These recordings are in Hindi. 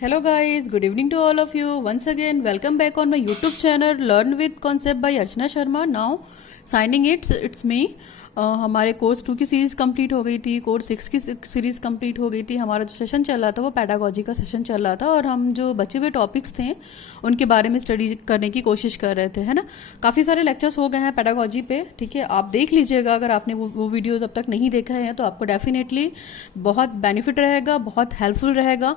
Hello guys, good evening to all of you. Once again, welcome back on my YouTube channel Learn with Concept by Archana Sharma. Now signing it's me. हमारे कोर्स 2 की सीरीज़ कंप्लीट हो गई थी, कोर्स 6 की सीरीज़ कंप्लीट हो गई थी. हमारा जो सेशन चल रहा था वो पैडागोजी का सेशन चल रहा था और हम जो बचे हुए टॉपिक्स थे उनके बारे में स्टडी करने की कोशिश कर रहे थे, है ना. काफ़ी सारे लेक्चर्स हो गए हैं पैडागोजी पे, ठीक है. आप देख लीजिएगा, अगर आपने वो वीडियोज़ अब तक नहीं देखा है तो आपको डेफिनेटली बहुत बेनिफिट रहेगा, बहुत हेल्पफुल रहेगा,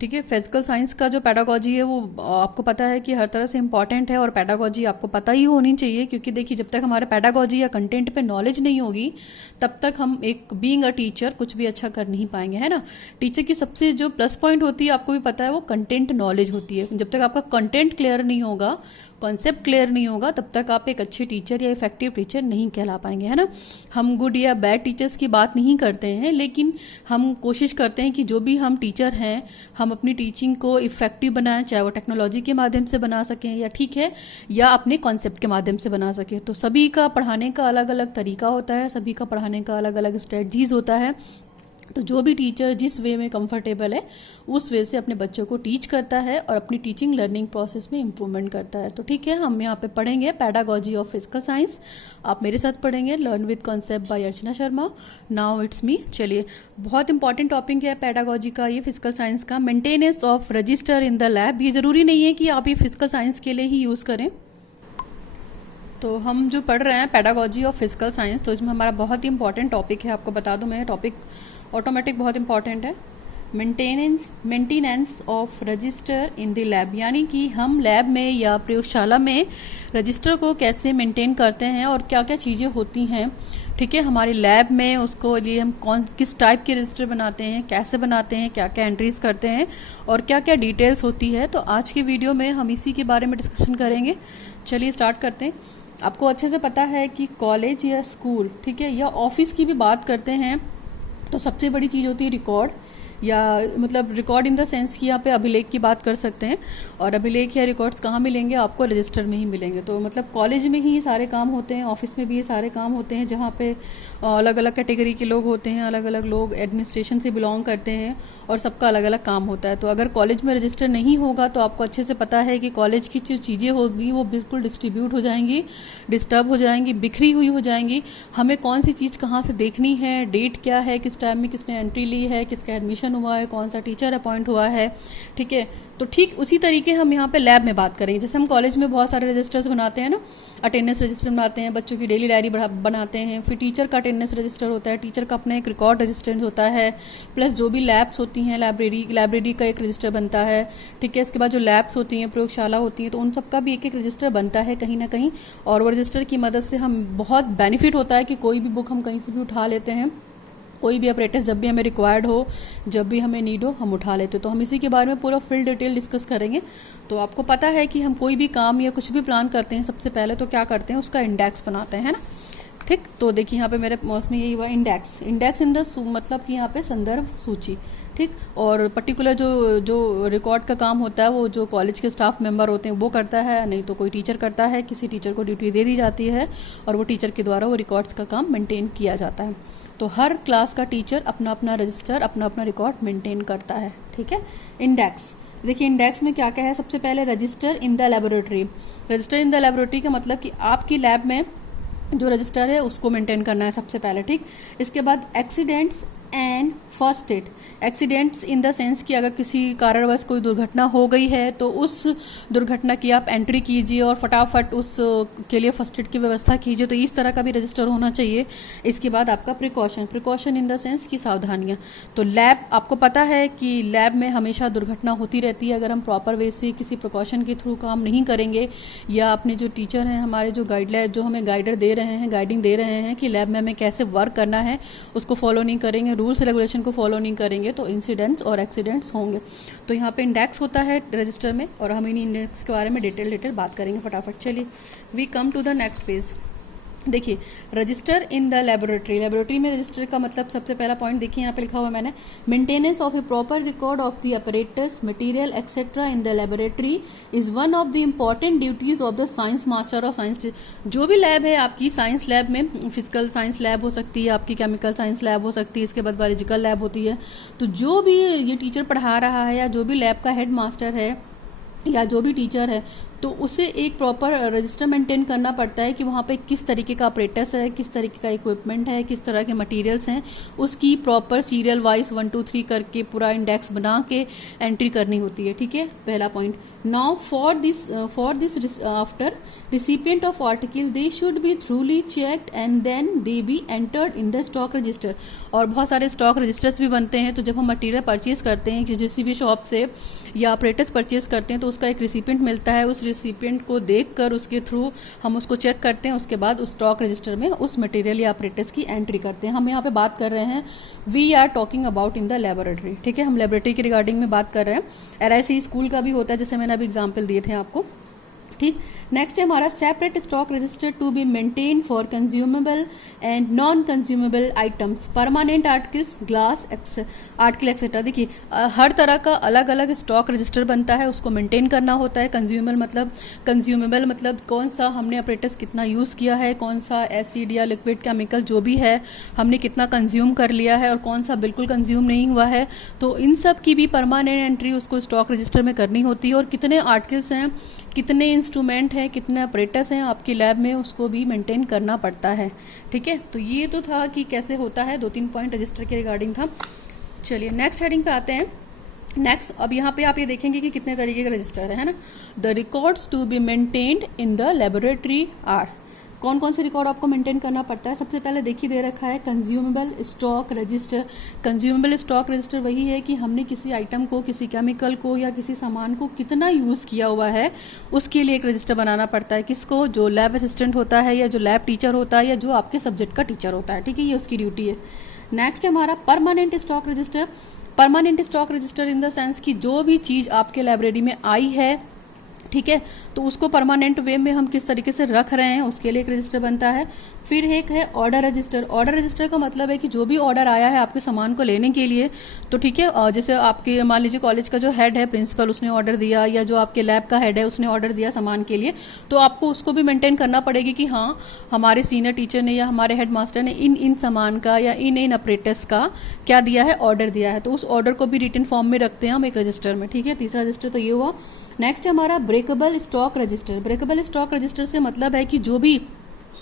ठीक है. फिजिकल साइंस का जो पैडागोजी है वो आपको पता है कि हर तरह से इंपॉर्टेंट है और पैडागोजी आपको पता ही होनी चाहिए, क्योंकि देखिए जब तक हमारे पैडागोजी या कंटेंट पे नॉलेज नहीं होगी तब तक हम एक बीइंग अ टीचर कुछ भी अच्छा कर नहीं पाएंगे, है ना. टीचर की सबसे जो प्लस पॉइंट होती है आपको भी पता है वो कंटेंट नॉलेज होती है. जब तक आपका कंटेंट क्लियर नहीं होगा, कॉन्सेप्ट क्लियर नहीं होगा, तब तक आप एक अच्छे टीचर या इफेक्टिव टीचर नहीं कहला पाएंगे, है ना. हम गुड या बैड टीचर्स की बात नहीं करते हैं, लेकिन हम कोशिश करते हैं कि जो भी हम टीचर हैं हम अपनी टीचिंग को इफेक्टिव बनाएं, चाहे वो टेक्नोलॉजी के माध्यम से बना सकें या ठीक है या अपने कॉन्सेप्ट के माध्यम से बना सकें. तो सभी का पढ़ाने का अलग अलग तरीका होता है, सभी का पढ़ाने का अलग अलग स्ट्रेटजीज होता है. तो जो भी टीचर जिस वे में कंफर्टेबल है उस वे से अपने बच्चों को टीच करता है और अपनी टीचिंग लर्निंग प्रोसेस में इम्प्रूवमेंट करता है. तो ठीक है, हम यहाँ पे पढ़ेंगे पैडागोजी ऑफ फिजिकल साइंस. आप मेरे साथ पढ़ेंगे learn with concept by Archana Sharma. Now it's me. चलिए, बहुत इंपॉर्टेंट टॉपिक है पैडागोजी का, ये फिजिकल साइंस का. Maintenance of register in the lab. ये ज़रूरी नहीं है कि आप ये फिजिकल साइंस के लिए ही यूज़ करें. तो हम जो पढ़ रहे हैं पैडागोजी ऑफ फिजिकल साइंस, तो इसमें हमारा बहुत ही इंपॉर्टेंट टॉपिक है. आपको बता दूं, मैं टॉपिक ऑटोमेटिक बहुत इंपॉर्टेंट है. Maintenance of register in the lab, यानी कि हम लैब में या प्रयोगशाला में रजिस्टर को कैसे मेंटेन करते हैं और क्या क्या चीज़ें होती हैं, ठीक है, हमारे लैब में. उसको लिए हम किस टाइप के रजिस्टर बनाते हैं, कैसे बनाते हैं, क्या क्या एंट्रीज करते हैं और क्या क्या डिटेल्स होती है. तो आज की वीडियो में हम इसी के बारे में डिस्कशन करेंगे. चलिए स्टार्ट करते हैं. आपको अच्छे से पता है कि कॉलेज या स्कूल, ठीक है, या ऑफिस की भी बात करते हैं तो सबसे बड़ी चीज़ होती है रिकॉर्ड, या मतलब रिकॉर्ड इन द सेंस कि यहाँ पे अभिलेख की बात कर सकते हैं. और अभिलेख या रिकॉर्ड्स कहाँ मिलेंगे, आपको रजिस्टर में ही मिलेंगे. तो मतलब कॉलेज में ही ये सारे काम होते हैं, ऑफिस में भी ये सारे काम होते हैं, जहाँ पे अलग अलग कैटेगरी के लोग होते हैं, अलग अलग लोग एडमिनिस्ट्रेशन से बिलोंग करते हैं और सबका अलग अलग काम होता है. तो अगर कॉलेज में रजिस्टर नहीं होगा तो आपको अच्छे से पता है कि कॉलेज की जो चीज़ें होगी वो बिल्कुल डिस्ट्रीब्यूट हो जाएंगी, डिस्टर्ब हो जाएंगी, बिखरी हुई हो जाएंगी. हमें कौन सी चीज़ कहाँ से देखनी है, डेट क्या है, किस टाइम में किसने एंट्री ली है, किसका एडमिशन हुआ है, कौन सा टीचर अपॉइंट हुआ है, ठीक है. तो ठीक उसी तरीके हम यहाँ पे लैब में बात करेंगे. जैसे हम कॉलेज में बहुत सारे रजिस्टर्स बनाते हैं ना, अटेंडेंस रजिस्टर बनाते हैं, बच्चों की डेली डायरी बनाते हैं, फिर टीचर का अटेंडेंस रजिस्टर होता है, टीचर का अपना एक रिकॉर्ड रजिस्टर होता है, प्लस जो भी लैब्स होती हैं, लाइब्रेरी का एक रजिस्टर बनता है, ठीक है. इसके बाद जो लैब्स होती हैं, प्रयोगशाला होती है, तो उन सबका भी एक एक रजिस्टर बनता है कहीं ना कहीं. और वो रजिस्टर की मदद से हम बहुत बेनिफिट होता है कि कोई भी बुक हम कहीं से भी उठा लेते हैं, कोई भी अपरेटस जब भी हमें रिक्वायर्ड हो, जब भी हमें नीड हो, हम उठा लेते. तो हम इसी के बारे में पूरा फुल डिटेल डिस्कस करेंगे. तो आपको पता है कि हम कोई भी काम या कुछ भी प्लान करते हैं सबसे पहले तो क्या करते हैं, उसका इंडेक्स बनाते हैं, है ना. ठीक, तो देखिए यहाँ पे मेरे माउस में यही हुआ इंडेक्स इन द मतलब कि यहाँ पे संदर्भ सूची, ठीक. और पर्टिकुलर जो रिकॉर्ड का काम होता है वो जो कॉलेज के स्टाफ मेंबर होते हैं वो करता है, नहीं तो कोई टीचर करता है. किसी टीचर को ड्यूटी दे दी जाती है और वो टीचर के द्वारा वो रिकॉर्ड्स का काम मेंटेन किया जाता है. तो हर क्लास का टीचर अपना अपना रजिस्टर, अपना अपना रिकॉर्ड मेंटेन करता है, ठीक है. इंडेक्स, देखिए इंडेक्स में क्या क्या है. सबसे पहले register in the laboratory. Register in the laboratory का मतलब कि आपकी लैब में जो रजिस्टर है उसको मेंटेन करना है सबसे पहले, ठीक. इसके बाद accidents and first aid. Accidents in the sense कि अगर किसी कारणवश कोई दुर्घटना हो गई है तो उस दुर्घटना की आप एंट्री कीजिए और फटाफट उस के लिए फर्स्ट एड की व्यवस्था कीजिए. तो इस तरह का भी रजिस्टर होना चाहिए. इसके बाद आपका प्रिकॉशन इन द सेंस की सावधानियां. तो लैब, आपको पता है कि लैब में हमेशा दुर्घटना होती रहती है अगर हम प्रॉपर वे से किसी प्रिकॉशन के थ्रू काम नहीं करेंगे, या अपने जो टीचर हैं हमारे जो गाइडलाइन जो हमें गाइडिंग दे रहे हैं कि लैब में हमें कैसे वर्क करना है, उसको फॉलो नहीं करेंगे, रूल्स रेगुलेशन को फॉलो नहीं करेंगे, तो इंसिडेंट्स और एक्सीडेंट्स होंगे. तो यहाँ पे इंडेक्स होता है रजिस्टर में और हम इन इंडेक्स के बारे में डिटेल बात करेंगे फटाफट. चलिए, we come to the next page. देखिए, register in the laboratory, laboratory में रजिस्टर का मतलब सबसे पहला पॉइंट देखिए यहाँ पे लिखा हुआ है मैंने, maintenance of A proper record of the apparatus material etcetera in the laboratory is one of the important duties of the science master और साइंस। जो भी लैब है आपकी, साइंस लैब में फिजिकल साइंस लैब हो सकती है, आपकी केमिकल साइंस लैब हो सकती है, इसके बाद बायोलॉजिकल लैब होती है, तो जो भी ये टीचर पढ़ा रहा है या जो भी लैब का हेड मास्टर है या जो भी टीचर है, तो उसे एक प्रॉपर रजिस्टर मेंटेन करना पड़ता है कि वहाँ पे किस तरीके का ऑपरेटस है, किस तरीके का इक्विपमेंट है, किस तरह के मटेरियल्स हैं, उसकी प्रॉपर सीरियल वाइज 1 2 3 करके पूरा इंडेक्स बना के एंट्री करनी होती है। ठीक है, पहला point. Now for this after recipient of article they should be thoroughly checked and then they be entered in the stock register. और बहुत सारे स्टॉक रजिस्टर्स भी बनते हैं, तो जब हम मटेरियल परचेज करते हैं किसी भी शॉप से या ऑपरेटर्स परचेज करते हैं, तो उसका एक रिसिपिएंट मिलता है, उस रिसिपिएंट को देखकर उसके थ्रू हम उसको चेक करते हैं, उसके बाद उस स्टॉक रजिस्टर में उस मटेरियल या ऑपरेटर्स की एंट्री करते हैं। हम यहाँ पे बात कर रहे हैं, we are talking about in the laboratory. ठीक है, हम लेबोरेटरी के रिगार्डिंग में बात कर रहे हैं। ऐसे ही स्कूल का भी होता है, जैसे मैंने अभी एग्जाम्पल दिए थे आपको। ठीक, नेक्स्ट है हमारा separate stock register to be maintain for consumable and non consumable items, permanent articles, glass article etcetera. देखिए, हर तरह का अलग अलग स्टॉक रजिस्टर बनता है, उसको मेंटेन करना होता है। कंज्यूमेबल मतलब कौन सा हमने ऑपरेटर्स कितना यूज किया है, कौन सा एसिड या लिक्विड केमिकल जो भी है हमने कितना कंज्यूम कर लिया है और कौन सा बिल्कुल कंज्यूम नहीं हुआ है, तो इन सब की भी परमानेंट एंट्री उसको स्टॉक रजिस्टर में करनी होती है। और कितने आर्टिकल्स हैं, कितने इंस्ट्रूमेंट हैं, कितने ऑपरेटर्स हैं आपकी लैब में, उसको भी मेंटेन करना पड़ता है। ठीक है, तो ये तो था कि कैसे होता है, 2-3 पॉइंट रजिस्टर के रिगार्डिंग था। चलिए नेक्स्ट हेडिंग पे आते हैं। नेक्स्ट, अब यहाँ पे आप ये देखेंगे कि कितने तरीके के रजिस्टर है ना। The records to be maintained in the laboratory are, कौन कौन से रिकॉर्ड आपको मेंटेन करना पड़ता है। सबसे पहले देखिए दे रखा है consumable stock register. Consumable stock register वही है कि हमने किसी आइटम को, किसी केमिकल को या किसी सामान को कितना यूज किया हुआ है, उसके लिए एक रजिस्टर बनाना पड़ता है। किसको, जो लैब असिस्टेंट होता है या जो लैब टीचर होता है या जो आपके सब्जेक्ट का टीचर होता है। ठीक है, ये उसकी ड्यूटी है। नेक्स्ट है हमारा permanent stock register. Permanent stock register in the sense कि जो भी चीज आपके लाइब्रेरी में आई है, ठीक है, तो उसको परमानेंट वे में हम किस तरीके से रख रहे हैं, उसके लिए एक रजिस्टर बनता है। फिर एक है ऑर्डर रजिस्टर। ऑर्डर रजिस्टर का मतलब है कि जो भी ऑर्डर आया है आपके सामान को लेने के लिए, तो ठीक है, जैसे आपके मान लीजिए कॉलेज का जो हेड है, प्रिंसिपल, उसने ऑर्डर दिया, या जो आपके लैब का हेड है उसने ऑर्डर दिया सामान के लिए, तो आपको उसको भी मेंटेन करना पड़ेगी कि हाँ, हमारे सीनियर टीचर ने या हमारे हेड मास्टर ने इन सामान का या इन ऑपरेटर्स का क्या दिया है, ऑर्डर दिया है, तो उस ऑर्डर को भी रिटन फॉर्म में रखते हैं हम एक रजिस्टर में। ठीक है, तीसरा रजिस्टर तो ये हुआ। नेक्स्ट हमारा breakable stock register. Breakable stock register से मतलब है कि जो भी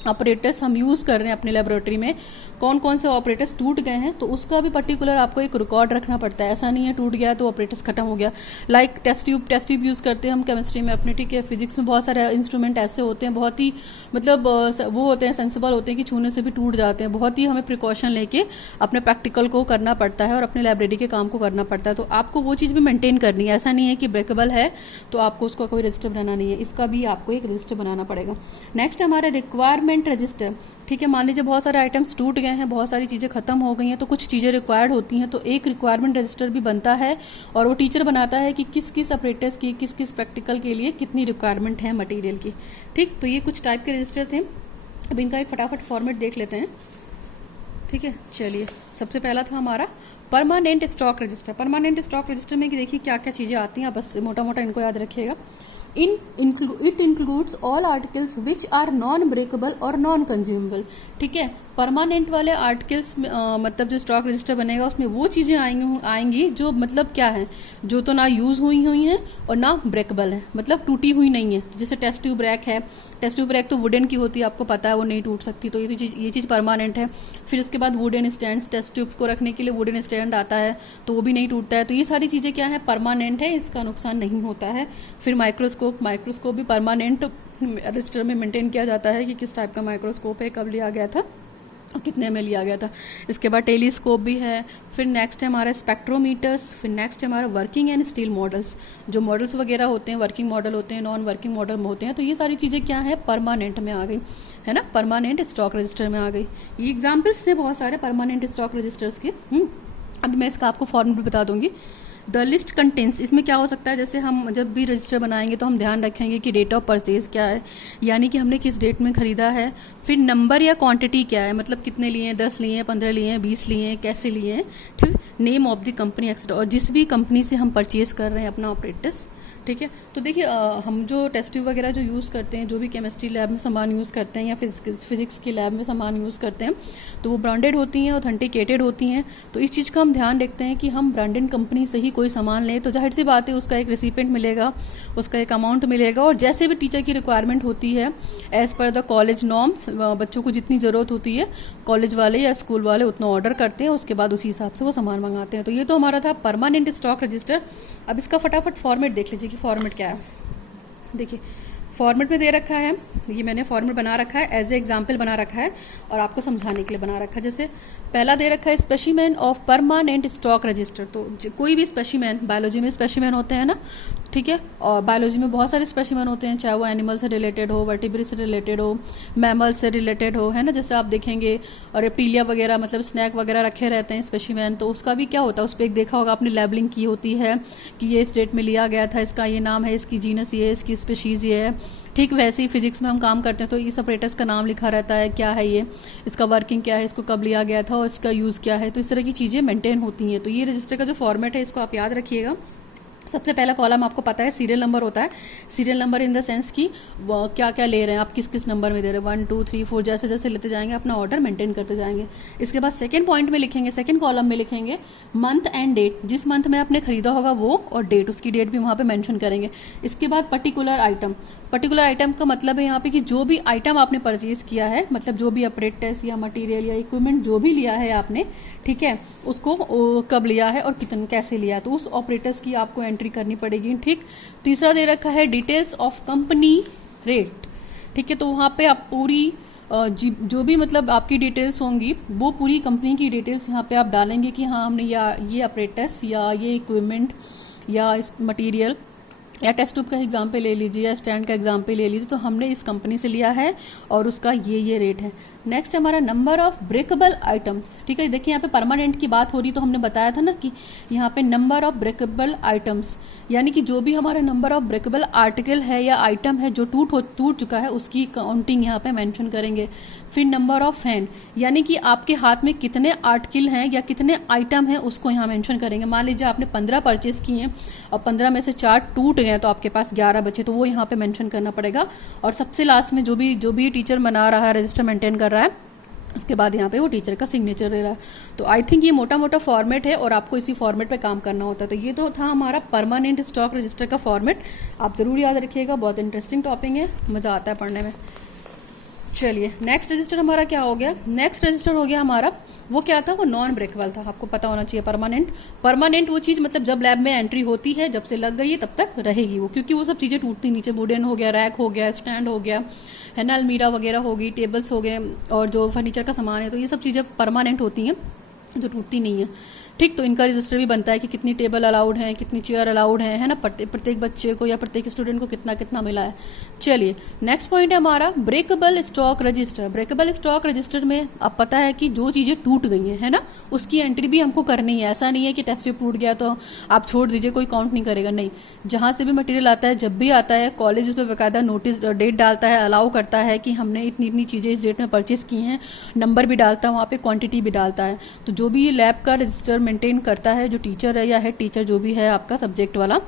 ऑपरेटर्स हम यूज कर रहे हैं अपने लेबोरेटरी में, कौन कौन से ऑपरेटर्स टूट गए हैं, तो उसका भी पर्टिकुलर आपको एक रिकॉर्ड रखना पड़ता है। ऐसा नहीं है टूट गया तो ऑपरेटर्स खत्म हो गया। लाइक टेस्ट ट्यूब यूज करते हैं हम केमिस्ट्री में अपने, ठीक है। फिजिक्स में बहुत सारे इंस्ट्रूमेंट ऐसे होते हैं, बहुत ही मतलब वो होते हैं, सेंसिबल होते हैं कि छूने से भी टूट जाते हैं। बहुत ही हमें प्रिकॉशन लेके अपने प्रैक्टिकल को करना पड़ता है और अपने लाइब्रेरी के काम को करना पड़ता है, तो आपको वो चीज़ भी मेंटेन करनी है। ऐसा नहीं है कि ब्रेकेबल है तो आपको उसका कोई रजिस्टर बनाना नहीं है, इसका भी आपको एक रजिस्टर बनाना पड़ेगा। नेक्स्ट हमारा रिक्वायरमेंट रजिस्टर। ठीक है, मान लीजिए बहुत सारे आइटम्स टूट गए हैं, बहुत सारी चीज़ें खत्म हो गई हैं, तो कुछ चीज़ें रिक्वायर्ड होती हैं, तो एक रिक्वायरमेंट रजिस्टर भी बनता है और वो टीचर बनाता है कि किस किस ऑपरेटर्स की, किस किस प्रैक्टिकल के लिए कितनी रिक्वायरमेंट है मटेरियल की। ठीक, तो ये कुछ टाइप के रजिस्टर थे। अब इनका एक फटाफट फॉर्मेट देख लेते हैं। ठीक है, चलिए, सबसे पहला था हमारा permanent stock register. Permanent stock register में कि देखिए क्या क्या चीज़ें आती हैं, बस मोटा मोटा इनको याद रखिएगा। It includes all articles which are non-breakable और non-consumable। ठीक है, परमानेंट वाले आर्टिकल्स मतलब जो स्टॉक रजिस्टर बनेगा उसमें वो चीजें आएंगी जो मतलब क्या है, जो तो ना यूज हुई हैं और ना ब्रेकेबल है, मतलब टूटी हुई नहीं है। जैसे टेस्ट ट्यूब रैक है, टेस्ट ट्यूब रैक तो वुडन की होती है, आपको पता है, वो नहीं टूट सकती, तो ये चीज परमानेंट है। फिर इसके बाद वुडन स्टैंड, टेस्ट ट्यूब को रखने के लिए वुडन स्टैंड आता है, तो वो भी नहीं टूटता है। तो ये सारी चीजें क्या है, परमानेंट है, इसका नुकसान नहीं होता है। फिर माइक्रोस्कोप भी परमानेंट रजिस्टर में मेंटेन किया जाता है कि किस टाइप का माइक्रोस्कोप है, कब लिया गया था और कितने में लिया गया था। इसके बाद टेलीस्कोप भी है। फिर नेक्स्ट है हमारा स्पेक्ट्रोमीटर्स। फिर नेक्स्ट है हमारा वर्किंग एंड स्टील मॉडल्स। जो मॉडल्स वगैरह होते हैं, वर्किंग मॉडल होते हैं, नॉन वर्किंग मॉडल होते हैं, तो ये सारी चीज़ें क्या है, परमानेंट में आ गई, है ना, परमानेंट स्टॉक रजिस्टर में आ गई। ये एग्जाम्पल्स थे बहुत सारे परमानेंट स्टॉक रजिस्टर्स के। अब मैं इसका आपको फॉर्मेट भी बता दूंगी। द लिस्ट कंटेंट्स, इसमें क्या हो सकता है, जैसे हम जब भी रजिस्टर बनाएंगे तो हम ध्यान रखेंगे कि डेट ऑफ परचेज क्या है, यानी कि हमने किस डेट में खरीदा है, फिर नंबर या क्वांटिटी क्या है, मतलब कितने लिए हैं, 10 लिए हैं, 15 लिए हैं, 20 लिए हैं, कैसे लिए हैं, ठीक, name of the company etcetera, और जिस भी कंपनी से हम परचेज कर रहे हैं अपना ऑपरेटस, ठीक है। तो देखिए हम जो टेस्ट ट्यूब वगैरह जो यूज़ करते हैं, जो भी केमिस्ट्री लैब में सामान यूज़ करते हैं या फिजिक्स की लैब में सामान यूज़ करते हैं, तो वो ब्रांडेड होती हैं, ऑथेंटिकेटेड होती हैं। तो इस चीज़ का हम ध्यान रखते हैं कि हम ब्रांडेड कंपनी से ही कोई सामान लें, तो जाहिर सी बात है उसका एक रिसिपेंट मिलेगा, उसका एक अमाउंट मिलेगा, और जैसे भी टीचर की रिक्वायरमेंट होती है as per the college norms, बच्चों को जितनी ज़रूरत होती है कॉलेज वाले या स्कूल वाले उतना ऑर्डर करते हैं, उसके बाद उसी हिसाब से वो सामान मंगाते हैं। तो ये तो हमारा था परमानेंट स्टॉक रजिस्टर। अब इसका फटाफट फॉर्मेट देख लीजिए कि फॉर्मेट क्या है। देखिए फॉर्मेट में दे रखा है, ये मैंने फॉर्मेट बना रखा है, एज ए एग्जाम्पल बना रखा है और आपको समझाने के लिए बना रखा है। जैसे पहला दे रखा है specimen of permanent stock register, तो कोई भी स्पेसिमेन, बायोलॉजी में स्पेसिमेन होते हैं ना, ठीक है, और बायोलॉजी में बहुत सारे स्पेसिमेन होते हैं, चाहे वो एनिमल से रिलेटेड हो, वर्टिब्रेट से रिलेटेड हो, मैमल से रिलेटेड हो, है ना, जैसे आप देखेंगे और रेप्टिलिया वगैरह, मतलब स्नैक वगैरह रखे रहते हैं स्पेसिमेन, तो उसका भी क्या होता है, उस पर एक देखा होगा आपने, लेबलिंग की होती है कि ये इस डेट में लिया गया था, इसका ये नाम है, इसकी जीनस ये है, इसकी स्पीशीज ये है। ठीक वैसे ही फिजिक्स में हम काम करते हैं तो इस ऑपरेटर्स का नाम लिखा रहता है, क्या है ये, इसका वर्किंग क्या है, इसको कब लिया गया था और इसका यूज़ क्या है, तो इस तरह की चीज़ें मेंटेन होती हैं। तो ये रजिस्टर का जो फॉर्मेट है इसको आप याद रखिएगा। सबसे पहला कॉलम आपको पता है सीरियल नंबर होता है, serial number in the sense कि क्या क्या ले रहे हैं आप, किस किस नंबर में दे रहे हैं, 1 2 3 4, जैसे जैसे लेते जाएंगे अपना ऑर्डर मेंटेन करते जाएंगे। इसके बाद सेकंड पॉइंट में लिखेंगे, सेकंड कॉलम में लिखेंगे मंथ एंड डेट, जिस मंथ में आपने खरीदा होगा वो, और डेट, उसकी डेट भी वहाँ पे मेंशन करेंगे। इसके बाद पर्टिकुलर आइटम, पर्टिकुलर आइटम का मतलब है यहाँ पे कि जो भी आइटम आपने परचेज किया है, मतलब जो भी अपरेटस या मटेरियल या इक्विपमेंट जो भी लिया है आपने, ठीक है, उसको कब लिया है और कितने कैसे लिया है, तो उस ऑपरेटर्स की आपको एंट्री करनी पड़ेगी। ठीक, तीसरा दे रखा है डिटेल्स ऑफ कंपनी रेट, ठीक है, तो वहाँ पे आप पूरी जो भी मतलब आपकी डिटेल्स होंगी वो पूरी कंपनी की डिटेल्स यहाँ पे आप डालेंगे कि हाँ हमने ये अपरेटस या ये इक्विपमेंट या इस मटेरियल या टेस्ट ट्यूब का एग्जाम्पल ले लीजिए या स्टैंड का एग्जाम्पल ले लीजिए, तो हमने इस कंपनी से लिया है और उसका ये रेट है। नेक्स्ट हमारा नंबर ऑफ ब्रेकेबल आइटम्स, ठीक है, देखिए यहाँ पे परमानेंट की बात हो रही, तो हमने बताया था ना कि यहाँ पे नंबर ऑफ ब्रेकेबल आइटम्स, यानी कि जो भी हमारा नंबर ऑफ ब्रेकेबल आर्टिकल है या आइटम है जो टूट चुका है उसकी काउंटिंग यहाँ पे मेंशन करेंगे। फिर नंबर ऑफ हैंड, यानी कि आपके हाथ में कितने आर्टिकल हैं या कितने आइटम हैं उसको यहाँ मेंशन करेंगे। मान लीजिए आपने 15 परचेज किए हैं और 15 में से 4 टूट गए तो आपके पास 11 बचे, तो वो यहाँ पे मेंशन करना पड़ेगा। और सबसे लास्ट में जो भी टीचर बना रहा है, रजिस्टर मेंटेन कर रहा है, उसके बाद यहाँ पे वो टीचर का सिग्नेचर ले रहा है। तो आई थिंक ये मोटा मोटा फॉर्मेट है और आपको इसी फॉर्मेट पे काम करना होता है। तो ये तो था हमारा परमानेंट स्टॉक रजिस्टर का फॉर्मेट, आप जरूर याद रखिएगा, बहुत इंटरेस्टिंग टॉपिक है, मजा आता है पढ़ने में। चलिए नेक्स्ट रजिस्टर हमारा क्या हो गया, नेक्स्ट रजिस्टर हो गया हमारा, वो क्या था, वो नॉन ब्रेकेबल था, आपको पता होना चाहिए। परमानेंट वो चीज मतलब जब लैब में एंट्री होती है, जब से लग गई है तब तक रहेगी वो, क्योंकि वो सब चीजें टूटती, नीचे वुडन हो गया, रैक हो गया, स्टैंड हो गया, है ना, अलमीरा वगैरह होगी, टेबल्स हो गए और जो फर्नीचर का सामान है, तो ये सब चीजें परमानेंट होती हैं जो टूटती नहीं है। ठीक, तो इनका रजिस्टर भी बनता है कि कितनी टेबल अलाउड है, कितनी चेयर अलाउड है ना, प्रत्येक बच्चे को या प्रत्येक स्टूडेंट को कितना कितना मिला है। चलिए नेक्स्ट पॉइंट है हमारा breakable stock register. Breakable stock register में अब पता है कि जो चीजें टूट गई हैं, है ना, उसकी एंट्री भी हमको करनी है। ऐसा नहीं है कि टेस्ट ट्यूब टूट गया तो आप छोड़ दीजिए, कोई काउंट नहीं करेगा, नहीं, जहां से भी मटेरियल आता है, जब भी आता है, कॉलेज उस पर बाकायदा नोटिस डेट डालता है, अलाउ करता है कि हमने इतनी इतनी चीजें इस डेट में परचेज की हैं, नंबर भी डालता है वहाँ पे, क्वांटिटी भी डालता है। तो जो भी लैब का रजिस्टर मेंटेन करता है, जो टीचर है या हेड टीचर जो भी है आपका सब्जेक्ट वाला,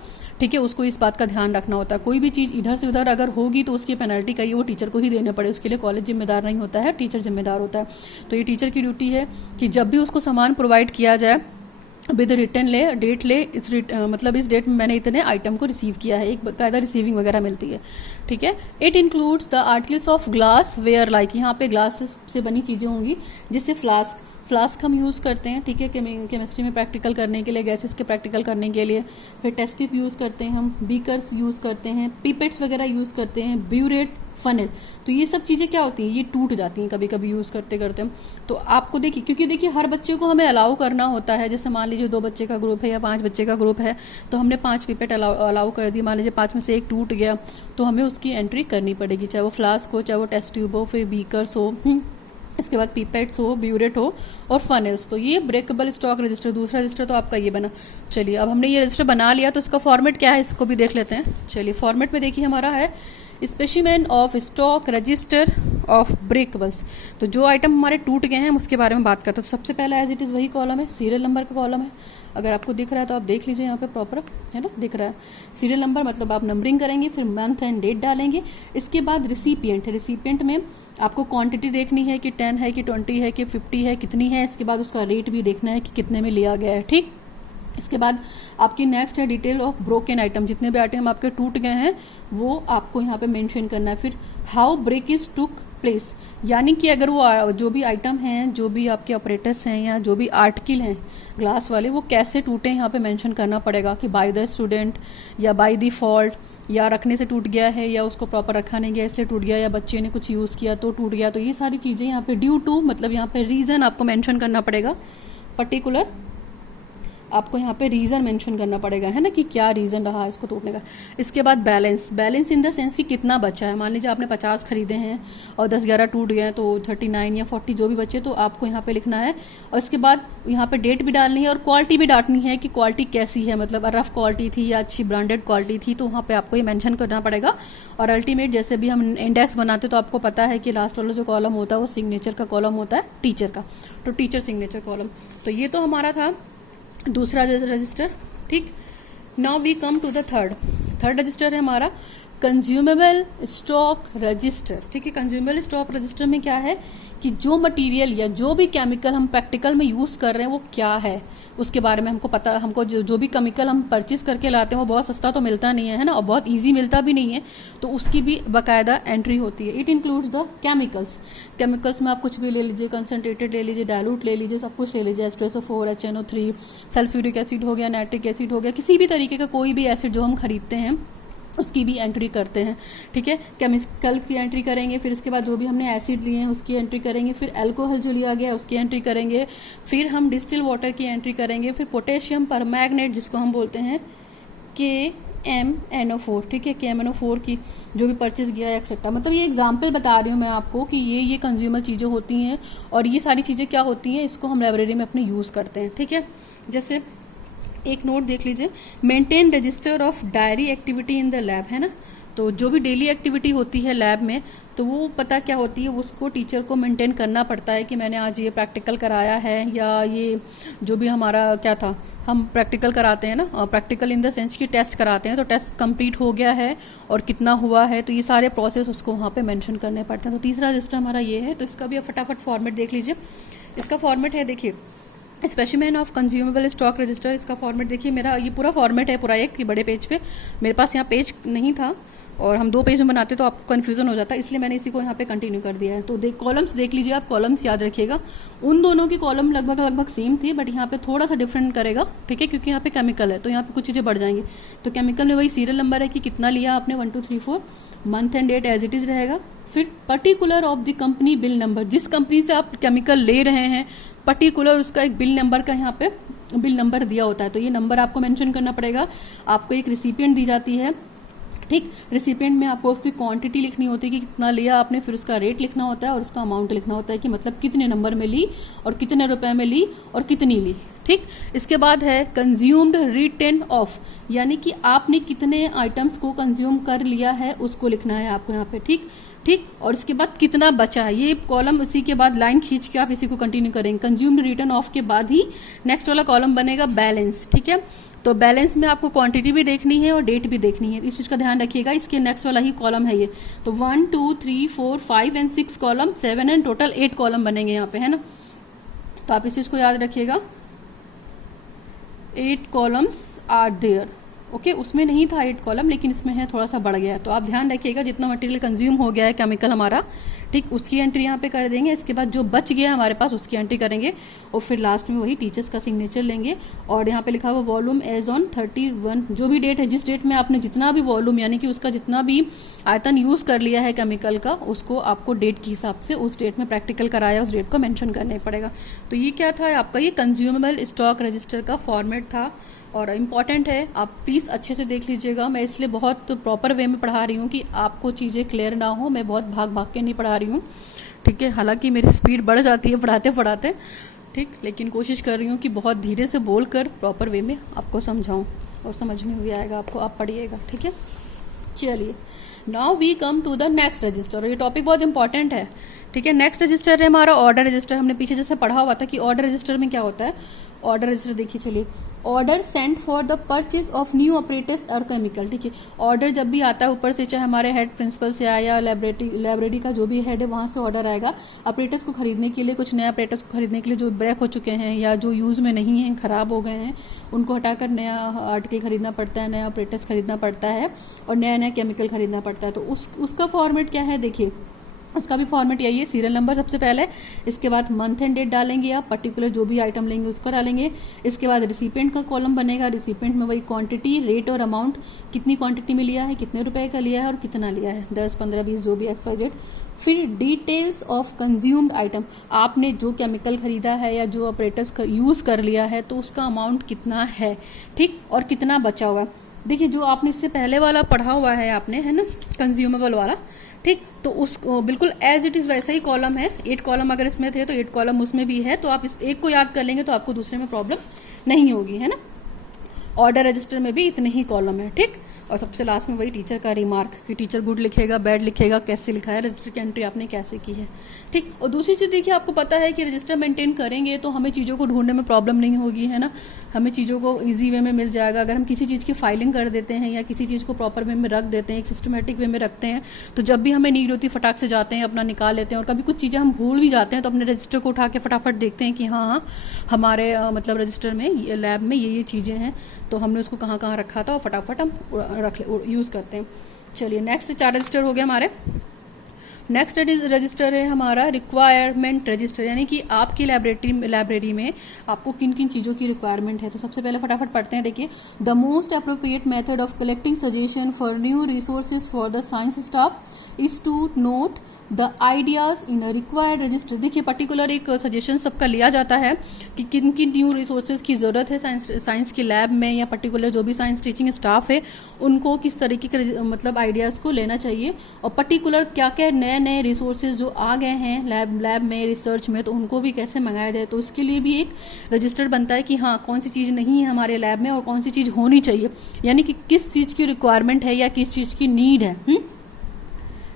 ठीक है, उसको इस बात का ध्यान रखना होता है। कोई भी चीज इधर से उधर अगर होगी तो उसकी पेनल्टी का वो टीचर को ही देने पड़े, उसके लिए कॉलेज जिम्मेदार नहीं होता है, टीचर जिम्मेदार होता है। तो ये टीचर की ड्यूटी है कि जब भी उसको सामान प्रोवाइड किया जाए विद रिटर्न डेट ले, मतलब इस डेट में मैंने इतने आइटम को रिसीव किया है, एक बाकायदा रिसीविंग वगैरह मिलती है। ठीक है, it includes the articles of glassware, like यहाँ पे ग्लास से बनी चीजें होंगी, जिससे फ्लास्क हम यूज़ करते हैं, ठीक है, केमिस्ट्री में प्रैक्टिकल करने के लिए, गैसेस के प्रैक्टिकल करने के लिए। फिर टेस्ट ट्यूब यूज़ करते हैं हम, बीकर्स यूज़ करते हैं, पिपेट्स वगैरह यूज़ करते हैं, ब्यूरेट, फनल। तो ये सब चीज़ें क्या होती हैं, ये टूट जाती हैं कभी कभी यूज़ करते करते। तो आपको देखिए, क्योंकि देखिए हर बच्चे को हमें अलाउ करना होता है, जैसे मान लीजिए 2 बच्चे का ग्रुप है या 5 बच्चे का ग्रुप है, तो हमने 5 पिपेट अलाउ कर दी, मान लीजिए 5 में से एक टूट गया तो हमें उसकी एंट्री करनी पड़ेगी, चाहे वो फ्लास्क हो, चाहे वो टेस्ट ट्यूब हो, फिर बीकर्स हो, इसके बाद पीपेट्स हो, ब्यूरेट हो और फनेल्स। तो ये ब्रेकेबल स्टॉक रजिस्टर, दूसरा रजिस्टर तो आपका ये बना। चलिए अब हमने ये रजिस्टर बना लिया, तो इसका फॉर्मेट क्या है इसको भी देख लेते हैं। चलिए फॉर्मेट में देखिए हमारा है specimen of stock register of breakables. तो जो आइटम हमारे टूट गए हैं हम उसके बारे में बात करते हैं। तो सबसे पहला एज इट इज़ वही कॉलम है, सीरियल नंबर का कॉलम है। अगर आपको दिख रहा है तो आप देख लीजिए, यहाँ पे प्रॉपर है ना, दिख रहा है सीरियल नंबर, मतलब आप नंबरिंग करेंगे, फिर मंथ एंड डेट डालेंगे। इसके बाद रिसिपिएंट है, रिसिपिएंट में आपको क्वांटिटी देखनी है कि 10 है कि 20 है कि 50 है, कितनी है। इसके बाद उसका रेट भी देखना है कि कितने में लिया गया है, ठीक। इसके बाद आपकी नेक्स्ट है डिटेल ऑफ ब्रोकन आइटम, जितने भी आइटम आपके टूट गए हैं वो आपको यहाँ पे मेंशन करना है। फिर how break is took place, यानी कि अगर वो जो भी आइटम हैं, जो भी आपके ऑपरेटर्स हैं या जो भी आर्टिकल हैं ग्लास वाले, वो कैसे टूटे यहाँ पे मेंशन करना पड़ेगा कि बाय द स्टूडेंट या बाय डिफॉल्ट, या रखने से टूट गया है, या उसको प्रॉपर रखा नहीं गया इसलिए टूट गया, या बच्चे ने कुछ यूज़ किया तो टूट गया। तो ये सारी चीज़ें यहाँ पे ड्यू टू, मतलब यहाँ पे रीज़न आपको मेंशन करना पड़ेगा, पर्टिकुलर आपको यहाँ पे रीजन मेंशन करना पड़ेगा, है ना, कि क्या रीजन रहा है इसको टूटने का। इसके बाद balance, balance in the sense कि कितना बचा है। मान लीजिए आपने 50 खरीदे हैं और 10-11 टूट गए हैं, तो 39 या 40 जो भी बचे तो आपको यहाँ पे लिखना है। और इसके बाद यहाँ पे डेट भी डालनी है और क्वालिटी भी डालनी है कि क्वालिटी कैसी है, मतलब रफ क्वालिटी थी या अच्छी ब्रांडेड क्वालिटी थी, तो वहाँ पे आपको ये मेंशन करना पड़ेगा। और अल्टीमेट जैसे भी हम इंडेक्स बनाते तो आपको पता है कि लास्ट वाला जो कॉलम होता है वो सिग्नेचर का कॉलम होता है टीचर का, तो टीचर सिग्नेचर कॉलम। तो ये तो हमारा था दूसरा रजिस्टर, ठीक। Now we come to the third register है हमारा कंज्यूमेबल स्टॉक रजिस्टर, ठीक है। कंज्यूमेबल स्टॉक रजिस्टर में क्या है कि जो मटेरियल या जो भी केमिकल हम प्रैक्टिकल में यूज कर रहे हैं वो क्या है उसके बारे में हमको पता। हमको जो भी केमिकल हम परचेज करके लाते हैं वो बहुत सस्ता तो मिलता नहीं है ना, और बहुत इजी मिलता भी नहीं है, तो उसकी भी बाकायदा एंट्री होती है। It includes the chemicals, chemicals में आप कुछ भी ले लीजिए, कंसनट्रेटेड ले लीजिए, डायलूट ले लीजिए, सब कुछ ले लीजिए, H2SO4, HNO3, सल्फ्यूरिक एसिड हो गया, नाइट्रिक एसिड हो गया, किसी भी तरीके का कोई भी एसिड जो हम खरीदते हैं उसकी भी एंट्री करते हैं, ठीक है। केमिकल की एंट्री करेंगे, फिर इसके बाद जो भी हमने एसिड लिए हैं उसकी एंट्री करेंगे, फिर अल्कोहल जो लिया गया है उसकी एंट्री करेंगे, फिर हम डिस्टिल वाटर की एंट्री करेंगे, फिर पोटेशियम परमैग्नेट जिसको हम बोलते हैं KMNO4, ठीक है, KMNO4 की जो भी परचेज किया है एक्सेट्रा। मतलब ये एग्जाम्पल बता रही हूँ मैं आपको कि ये कंज्यूमर चीज़ें होती हैं और ये सारी चीज़ें क्या होती हैं, इसको हम लाइब्रेरी में अपने यूज़ करते हैं, ठीक है। जैसे एक नोट देख लीजिए, maintain register of diary activity in the lab, है ना। तो जो भी डेली एक्टिविटी होती है लैब में, तो वो पता क्या होती है, उसको टीचर को मेंटेन करना पड़ता है कि मैंने आज ये प्रैक्टिकल कराया है, या ये जो भी हमारा क्या था, हम प्रैक्टिकल कराते हैं ना, और प्रैक्टिकल इन द सेंस की टेस्ट कराते हैं, तो टेस्ट कंप्लीट हो गया है और कितना हुआ है, तो ये सारे प्रोसेस उसको वहाँ पे मेंशन करने पड़ते हैं। तो तीसरा रजिस्टर हमारा ये है, तो इसका भी आप फटाफट फॉर्मेट देख लीजिए। इसका फॉर्मेट है, देखिए, specimen of consumable stock register. इसका फॉर्मेट देखिए, मेरा ये पूरा फॉर्मेट है, पूरा एक बड़े पेज पे। मेरे पास यहाँ पेज नहीं था और हम 2 पेज में बनाते तो आपको कन्फ्यूजन हो जाता, इसलिए मैंने इसी को यहाँ पे कंटिन्यू कर दिया है। तो कॉलम्स देख लीजिए आप, कॉलम्स याद रखिएगा। उन दोनों की कॉलम लगभग सेम थी, बट यहाँ पे थोड़ा सा डिफरेंट करेगा, ठीक है, क्योंकि यहाँ पे केमिकल है तो यहाँ पे कुछ चीज़ें बढ़ जाएंगी। तो केमिकल में वही सीरियल नंबर है कि कितना लिया आपने, 1 2 3 4, month and date as it is रहेगा। फिर particular of the company bill number, जिस कंपनी से आप केमिकल ले रहे हैं पर्टिकुलर उसका एक बिल नंबर का यहाँ पे बिल नंबर दिया होता है, तो ये नंबर आपको मेंशन करना पड़ेगा। आपको एक रिसिपिएंट दी जाती है, ठीक। रिसिपिएंट में आपको उसकी क्वांटिटी लिखनी होती है कि कितना लिया आपने, फिर उसका रेट लिखना होता है और उसका अमाउंट लिखना होता है कि मतलब कितने नंबर में ली और कितने रुपए में ली और कितनी ली, ठीक। इसके बाद है कंज्यूम्ड रिटेन ऑफ, यानी कि आपने कितने आइटम्स को कंज्यूम कर लिया है उसको लिखना है आपको यहाँ पे, ठीक। और इसके बाद कितना बचा है, ये कॉलम उसी के बाद लाइन खींच के आप इसी को कंटिन्यू करेंगे। कंज्यूम्ड रिटर्न ऑफ के बाद ही नेक्स्ट वाला कॉलम बनेगा बैलेंस, ठीक है। तो बैलेंस में आपको क्वांटिटी भी देखनी है और डेट भी देखनी है, इस चीज का ध्यान रखिएगा। इसके नेक्स्ट वाला ही कॉलम है ये। तो 1 2 3 4 5 and 6 column, 7 and total 8 column बनेंगे यहाँ पे, है ना। तो आप इस चीज को याद रखिएगा, 8 कॉलम्स आर देयर, ओके। उसमें नहीं था 8 कॉलम, लेकिन इसमें है, थोड़ा सा बढ़ गया है। तो आप ध्यान रखिएगा, जितना मटेरियल कंज्यूम हो गया है केमिकल हमारा, ठीक, उसकी एंट्री यहाँ पे कर देंगे। इसके बाद जो बच गया हमारे पास उसकी एंट्री करेंगे और फिर लास्ट में वही टीचर्स का सिग्नेचर लेंगे। और यहाँ पे लिखा हुआ वॉल्यूम एज ऑन 31, जो भी डेट है, जिस डेट में आपने जितना भी वॉल्यूम यानी कि उसका जितना भी आयतन यूज कर लिया है केमिकल का, उसको आपको डेट के हिसाब से उस डेट में प्रैक्टिकल कराया उस डेट को मेंशन करना पड़ेगा। तो ये क्या था आपका, ये कंज्यूमेबल स्टॉक रजिस्टर का फॉर्मेट था और इम्पॉर्टेंट है, आप प्लीज़ अच्छे से देख लीजिएगा। मैं इसलिए बहुत प्रॉपर वे में पढ़ा रही हूँ कि आपको चीज़ें क्लियर ना हो, मैं बहुत भाग भाग के नहीं पढ़ा रही हूँ। ठीक है। हालांकि मेरी स्पीड बढ़ जाती है पढ़ाते पढ़ाते, ठीक, लेकिन कोशिश कर रही हूँ कि बहुत धीरे से बोल कर प्रॉपर वे में आपको समझाऊँ और समझ में भी आएगा आपको, आप पढ़िएगा, ठीक है। चलिए, now we come to the next register, और ये टॉपिक बहुत इंपॉर्टेंट है, ठीक है। नेक्स्ट रजिस्टर है हमारा ऑर्डर रजिस्टर। हमने पीछे जैसे पढ़ा हुआ था कि ऑर्डर रजिस्टर में क्या होता है। ऑर्डर रजिस्टर देखिए, चलिए, order sent for the purchase of new operators और केमिकल, ठीक है। ऑर्डर जब भी आता है ऊपर से, चाहे हमारे हेड प्रिंसिपल से आया या लाइब्रेरी का जो भी हेड है वहां से ऑर्डर आएगा ऑपरेटर्स को खरीदने के लिए, कुछ नए ऑपरेटर्स को खरीदने के लिए जो ब्रेक हो चुके हैं या जो यूज में नहीं है, खराब हो गए हैं, उनको हटाकर नया आर्टिकल खरीदना पड़ता है, नया ऑपरेटर्स खरीदना पड़ता है और नया नया केमिकल खरीदना पड़ता है। तो उसका फॉर्मेट क्या है, देखिए उसका भी फॉर्मेट यही है, सीरियल नंबर सबसे पहले, इसके बाद मंथ एंड डेट डालेंगे आप, पर्टिकुलर जो भी आइटम लेंगे उसको डालेंगे। इसके बाद रिसिपेंट का कॉलम बनेगा, रिसिपेंट में वही क्वांटिटी, रेट और अमाउंट, कितनी क्वांटिटी में लिया है, कितने रुपए का लिया है और कितना लिया है, 10, 15, 20 जो भी XYZ। फिर डिटेल्स ऑफ कंज्यूम्ड आइटम, आपने जो केमिकल खरीदा है या जो ऑपरेटर्स यूज कर लिया है तो उसका अमाउंट कितना है, ठीक, और कितना बचा हुआ है। देखिए जो आपने इससे पहले वाला पढ़ा हुआ है आपने, है ना, कंज्यूमेबल वाला, ठीक, तो उस बिल्कुल एज इट इज वैसा ही कॉलम है। 8 कॉलम अगर इसमें थे तो 8 कॉलम उसमें भी है, तो आप इस एक को याद कर लेंगे तो आपको दूसरे में प्रॉब्लम नहीं होगी, है ना। ऑर्डर रजिस्टर में भी इतने ही कॉलम है, ठीक। और सबसे लास्ट में वही टीचर का रिमार्क कि टीचर गुड लिखेगा, बैड लिखेगा, कैसे लिखा है, रजिस्टर की एंट्री आपने कैसे की है, ठीक। और दूसरी चीज देखिए, आपको पता है कि रजिस्टर मेंटेन करेंगे तो हमें चीज़ों को ढूंढने में प्रॉब्लम नहीं होगी, है ना, हमें चीज़ों को इजी वे में मिल जाएगा। अगर हम किसी चीज़ की फाइलिंग कर देते हैं या किसी चीज़ को प्रॉपर वे में रख देते हैं, एक सिस्टमेटिक वे में रखते हैं, तो जब भी हमें नीड होती है फटाक से जाते हैं अपना निकाल लेते हैं। और कभी कुछ चीज़ें हम भूल भी जाते हैं तो अपने रजिस्टर को उठा के फटाफट देखते हैं कि हाँ हमारे मतलब रजिस्टर में, लैब में ये चीज़ें हैं, तो हमने उसको कहाँ कहाँ रखा था और फटाफट हम यूज़ करते हैं। चलिए, नेक्स्ट 4 रजिस्टर हो गया हमारे। नेक्स्ट रजिस्टर है हमारा रिक्वायरमेंट रजिस्टर, यानी कि आपकी लाइब्रेरी में आपको किन किन चीज़ों की रिक्वायरमेंट है। तो सबसे पहले फटाफट पढ़ते हैं, देखिए, the most appropriate method of collecting suggestion for new resources for the science staff is to note the ideas in a required register. देखिए पर्टिकुलर एक सजेशन सबका लिया जाता है कि किन किन न्यू रिसोर्सेज की जरूरत है साइंस की लैब में, या पर्टिकुलर जो भी साइंस टीचिंग स्टाफ है उनको किस तरीके के मतलब आइडियाज को लेना चाहिए, और पर्टिकुलर क्या क्या नए नए रिसोर्सेज जो आ गए हैं लैब में, रिसर्च में, तो उनको भी कैसे मंगाया जाए। तो उसके लिए भी एक रजिस्टर बनता है कि हाँ कौन सी चीज़ नहीं है हमारे लैब में और कौन सी चीज़ होनी चाहिए, यानी कि किस चीज़ की रिक्वायरमेंट है या किस चीज़ की नीड है।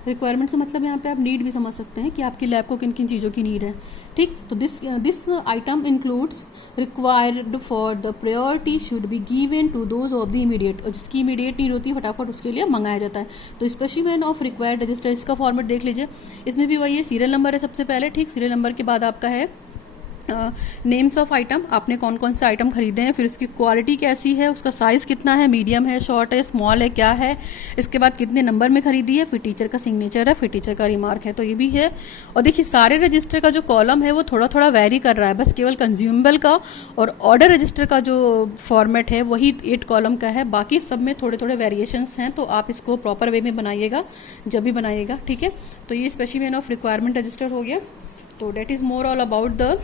रिक्वायरमेंट से मतलब यहाँ पे आप नीड भी समझ सकते हैं कि आपकी लैब को किन किन चीज़ों की नीड है, ठीक। तो this item includes required for the priority should be given to those of the immediate, और जिसकी इमीडिएट नीड होती है फटाफट उसके लिए मंगाया जाता है। तो स्पेसिमेन ऑफ रिक्वायर्ड रजिस्टर, इसका फॉर्मेट देख लीजिए, इसमें भी वही है, सीरियल नंबर है सबसे पहले, ठीक। सीरियल नंबर के बाद आपका है नेम्स ऑफ आइटम, आपने कौन कौन से आइटम खरीदे हैं, फिर उसकी क्वालिटी कैसी है, उसका साइज कितना है, मीडियम है, शॉर्ट है, स्मॉल है, क्या है, इसके बाद कितने नंबर में खरीदी है, फिर टीचर का सिग्नेचर है, फिर टीचर का रिमार्क है, तो ये भी है। और देखिए सारे रजिस्टर का जो कॉलम है वो थोड़ा थोड़ा वेरी कर रहा है, बस केवल कंज्यूमेबल का और ऑर्डर रजिस्टर का जो फॉर्मेट है वही 8 कॉलम का है, बाकी सब में थोड़े थोड़े वेरिएशंस हैं। तो आप इसको प्रॉपर वे में बनाइएगा जब भी बनाइएगा, ठीक है। तो ये स्पेसिमेन ऑफ रिक्वायरमेंट रजिस्टर हो गया। तो that is more all about the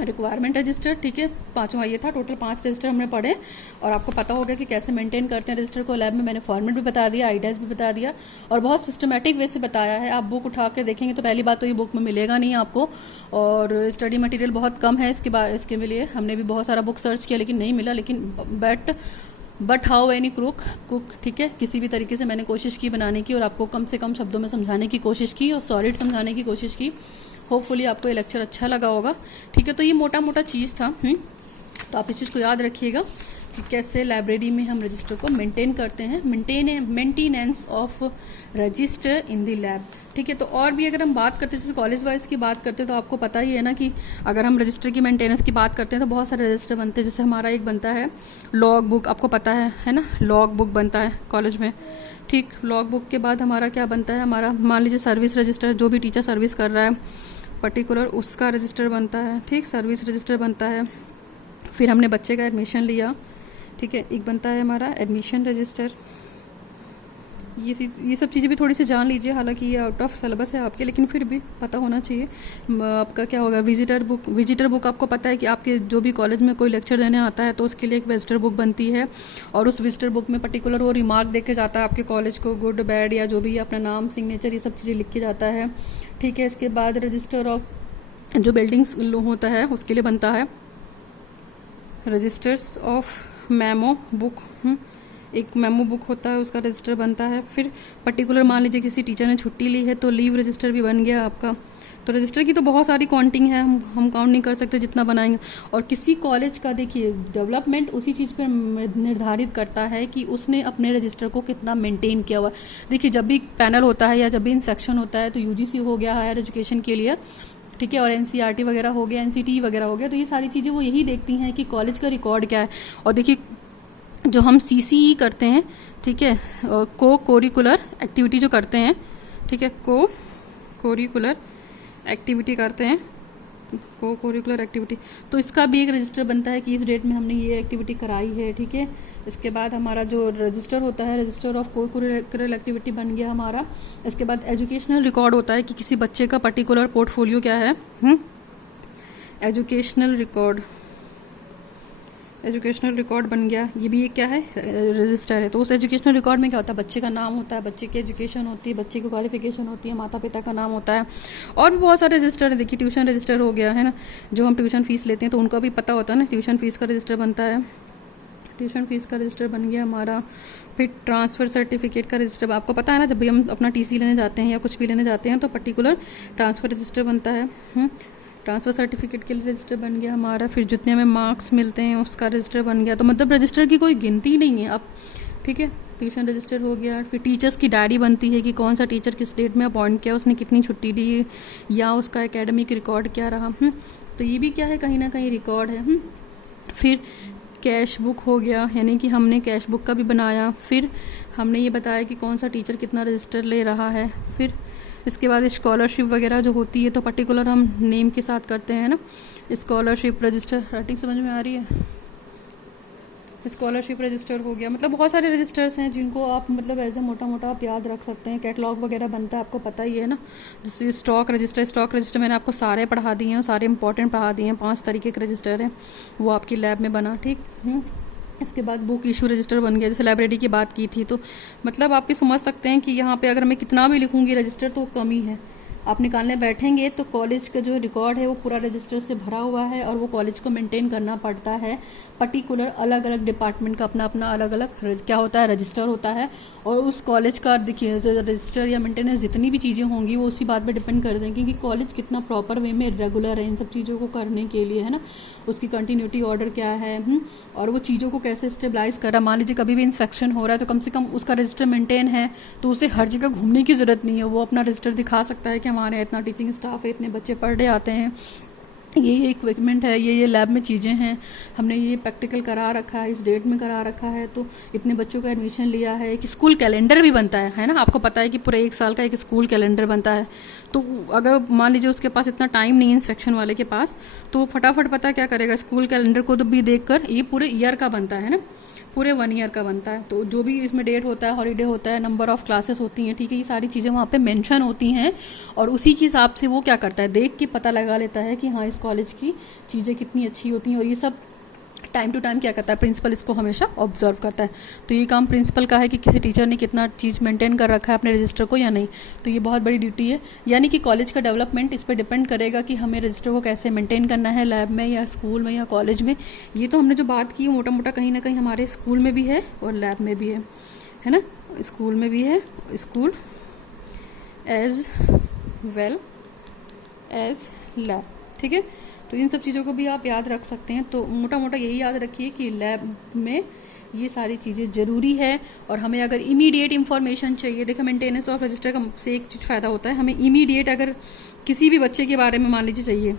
requirement register, ठीक है। 5वां ये था, टोटल 5 रजिस्टर हमने पढ़े, और आपको पता होगा कि कैसे मेंटेन करते हैं रजिस्टर को लैब में। मैंने फॉर्मेट भी बता दिया, आइडियाज भी बता दिया, और बहुत सिस्टमेटिक वे से बताया है। आप बुक उठा के देखेंगे तो पहली बात तो ये बुक में मिलेगा नहीं आपको, और स्टडी मटेरियल बहुत कम है इसके लिए। हमने भी बहुत सारा बुक सर्च किया लेकिन नहीं मिला, लेकिन बट हाउ एनी कुक, ठीक है, किसी भी तरीके से मैंने कोशिश की बनाने की और आपको कम से कम शब्दों में समझाने की कोशिश की और सॉलिड समझाने की कोशिश की। होपफुली आपको ये लेक्चर अच्छा लगा होगा, ठीक है। तो ये मोटा मोटा चीज़ था, तो आप इस चीज़ को याद रखिएगा कि कैसे लाइब्रेरी में हम रजिस्टर को मेंटेन करते हैं, maintenance of register in the lab, ठीक है। तो और भी अगर हम बात करते हैं, जैसे कॉलेज वाइज की बात करते हैं, तो आपको पता ही है ना कि अगर हम रजिस्टर की मेंटेनेंस की बात करते हैं तो बहुत सारे रजिस्टर बनते हैं। जैसे हमारा एक बनता है लॉग बुक, आपको पता है ना, लॉग बुक बनता है कॉलेज में, ठीक। लॉग बुक के बाद हमारा क्या बनता है, हमारा मान लीजिए सर्विस रजिस्टर, जो भी टीचर सर्विस कर रहा है पर्टिकुलर उसका रजिस्टर बनता है, ठीक, सर्विस रजिस्टर बनता है। फिर हमने बच्चे का एडमिशन लिया, ठीक है, एक बनता है हमारा एडमिशन रजिस्टर, ये सब चीज़ें भी थोड़ी सी जान लीजिए, हालांकि ये आउट ऑफ सिलेबस है आपके, लेकिन फिर भी पता होना चाहिए। आपका क्या होगा, विजिटर बुक आपको पता है कि आपके जो भी कॉलेज में कोई लेक्चर देने आता है तो उसके लिए एक विजिटर बुक बनती है, और उस विजिटर बुक में पर्टिकुलर वो रिमार्क दे के जाता है आपके कॉलेज को, गुड बैड या जो भी अपना नाम, सिग्नेचर, ये सब चीज़ें लिख के जाता है। ठीक है, इसके बाद रजिस्टर ऑफ जो बिल्डिंग्स होता है उसके लिए बनता है रजिस्टर्स ऑफ मेमो बुक, एक मेमो बुक होता है, उसका रजिस्टर बनता है। फिर पर्टिकुलर मान लीजिए किसी टीचर ने छुट्टी ली है तो लीव रजिस्टर भी बन गया आपका। तो रजिस्टर की तो बहुत सारी काउंटिंग है, हम काउंट नहीं कर सकते जितना बनाएंगे। और किसी कॉलेज का देखिए डेवलपमेंट उसी चीज़ पर निर्धारित करता है कि उसने अपने रजिस्टर को कितना मेंटेन किया हुआ। देखिए जब भी पैनल होता है या जब भी इंस्पेक्शन होता है तो यूजीसी हो गया हायर एजुकेशन के लिए, ठीक है, और एनसीईआरटी वगैरह हो गया, एनसीटी वगैरह हो गया, तो ये सारी चीज़ें वो यही देखती हैं कि कॉलेज का रिकॉर्ड क्या है। और देखिए जो हम सीसीई करते हैं, ठीक है, और कोरिकुलर एक्टिविटी जो करते हैं, ठीक है, कोरिकुलर एक्टिविटी करते हैं, कोरिकुलर एक्टिविटी, तो इसका भी एक रजिस्टर बनता है कि इस डेट में हमने ये एक्टिविटी कराई है। ठीक है, इसके बाद हमारा जो रजिस्टर होता है, रजिस्टर ऑफ कोरिकुलर एक्टिविटी बन गया हमारा। इसके बाद एजुकेशनल रिकॉर्ड होता है कि किसी बच्चे का पर्टिकुलर पोर्टफोलियो क्या है, एजुकेशनल रिकॉर्ड बन गया। ये भी एक क्या है, रजिस्टर है। तो उस एजुकेशनल रिकॉर्ड में क्या होता है, बच्चे का नाम होता है, बच्चे की एजुकेशन होती है, बच्चे की क्वालिफिकेशन होती है, माता पिता का नाम होता है, और भी बहुत सारे रजिस्टर है। देखिए ट्यूशन रजिस्टर हो गया है ना, जो हम ट्यूशन फीस लेते हैं तो उनका भी पता होता है ना, ट्यूशन फीस का रजिस्टर बनता है, ट्यूशन फीस का रजिस्टर बन गया हमारा। फिर ट्रांसफ़र सर्टिफिकेट का रजिस्टर, आपको पता है ना, जब भी हम अपना टीसी लेने जाते हैं या कुछ भी लेने जाते हैं तो पर्टिकुलर ट्रांसफ़र रजिस्टर बनता है। ट्रांसफ़र सर्टिफिकेट के लिए रजिस्टर बन गया हमारा। फिर जितने हमें मार्क्स मिलते हैं उसका रजिस्टर बन गया। तो मतलब रजिस्टर की कोई गिनती नहीं है अब, ठीक है। ट्यूशन रजिस्टर हो गया। फिर टीचर्स की डायरी बनती है कि कौन सा टीचर किस डेट में अपॉइंट किया, उसने कितनी छुट्टी ली, या उसका एकेडमिक रिकॉर्ड क्या रहा। तो ये भी क्या है, कहीं ना कहीं रिकॉर्ड है। फिर कैश बुक हो गया, यानी कि हमने कैश बुक का भी बनाया। फिर हमने ये बताया कि कौन सा टीचर कितना रजिस्टर ले रहा है। फिर इसके बाद स्कॉलरशिप वगैरह जो होती है तो पर्टिकुलर हम नेम के साथ करते हैं ना, स्कॉलरशिप रजिस्टर। राइटिंग समझ में आ रही है? स्कॉलरशिप रजिस्टर हो गया। मतलब बहुत सारे रजिस्टर्स हैं जिनको आप मतलब एज ए मोटा मोटा आप याद रख सकते हैं। कैटलॉग वगैरह बनता है, आपको पता ही है ना। जैसे स्टॉक रजिस्टर मैंने आपको सारे पढ़ा दिए हैं, सारे इंपॉर्टेंट पढ़ा दिए हैं। 5 तरीके के रजिस्टर हैं, वो आपकी लैब में बना, ठीक। इसके बाद बुक इशू रजिस्टर बन गया। जैसे लाइब्रेरी की बात की थी, तो मतलब आप भी समझ सकते हैं कि यहाँ पे अगर मैं कितना भी लिखूंगी रजिस्टर तो कम ही है। आप निकालने बैठेंगे तो कॉलेज का जो रिकॉर्ड है वो पूरा रजिस्टर से भरा हुआ है, और वो कॉलेज को मेंटेन करना पड़ता है। पर्टिकुलर अलग अलग डिपार्टमेंट का अपना अपना अलग अलग क्या होता है, रजिस्टर होता है। और उस कॉलेज का देखिए रजिस्टर या मेंटेनेंस जितनी भी चीज़ें होंगी वो उसी बात पे डिपेंड कर देंगे कि कॉलेज कितना प्रॉपर वे में रेगुलर है इन सब चीज़ों को करने के लिए, है ना। उसकी कंटिन्यूटी ऑर्डर क्या है, और वो चीज़ों को कैसे स्टेबलाइज कर रहा। मान लीजिए कभी भी इंस्पेक्शन हो रहा है तो कम से कम उसका रजिस्टर मेंटेन है, तो उसे हर जगह घूमने की ज़रूरत नहीं है। वो अपना रजिस्टर दिखा सकता है कि हमारे यहाँ इतना टीचिंग स्टाफ है, इतने बच्चे पर डे आते हैं, ये इक्विपमेंट है, ये लैब में चीज़ें हैं, हमने ये प्रैक्टिकल करा रखा है, इस डेट में करा रखा है, तो इतने बच्चों का एडमिशन लिया है। एक स्कूल कैलेंडर भी बनता है ना। आपको पता है कि पूरे 1 साल का एक स्कूल कैलेंडर बनता है। तो अगर मान लीजिए उसके पास इतना टाइम नहीं है इंस्पेक्शन वाले के पास, तो वो फटाफट पता क्या करेगा, स्कूल कैलेंडर को तो भी देख कर, ये पूरे ईयर का बनता है ना, पूरे 1 ईयर का बनता है। तो जो भी इसमें डेट होता है, हॉलीडे होता है, नंबर ऑफ क्लासेस होती हैं, ठीक है, ये सारी चीज़ें वहाँ पे मेंशन होती हैं। और उसी के हिसाब से वो क्या करता है, देख के पता लगा लेता है कि हाँ इस कॉलेज की चीज़ें कितनी अच्छी होती हैं। और ये सब टाइम टू टाइम क्या करता है, प्रिंसिपल इसको हमेशा ऑब्जर्व करता है। तो ये काम प्रिंसिपल का है कि किसी टीचर ने कितना चीज़ मेंटेन कर रखा है अपने रजिस्टर को या नहीं। तो ये बहुत बड़ी ड्यूटी है, यानी कि कॉलेज का डेवलपमेंट इस पर डिपेंड करेगा कि हमें रजिस्टर को कैसे मेंटेन करना है, लैब में या स्कूल में या कॉलेज में। ये तो हमने जो बात की मोटा मोटा कहीं ना कहीं हमारे स्कूल में भी है और लैब में भी है ना। स्कूल में भी है, school as well as lab, ठीक है। तो इन सब चीज़ों को भी आप याद रख सकते हैं। तो मोटा मोटा यही याद रखिए कि लैब में ये सारी चीज़ें ज़रूरी है। और हमें अगर इमीडिएट इन्फॉर्मेशन चाहिए, देखो मेंटेनेंस ऑफ रजिस्टर का से एक चीज़ फ़ायदा होता है, हमें इमीडिएट अगर किसी भी बच्चे के बारे में मान लीजिए चाहिए,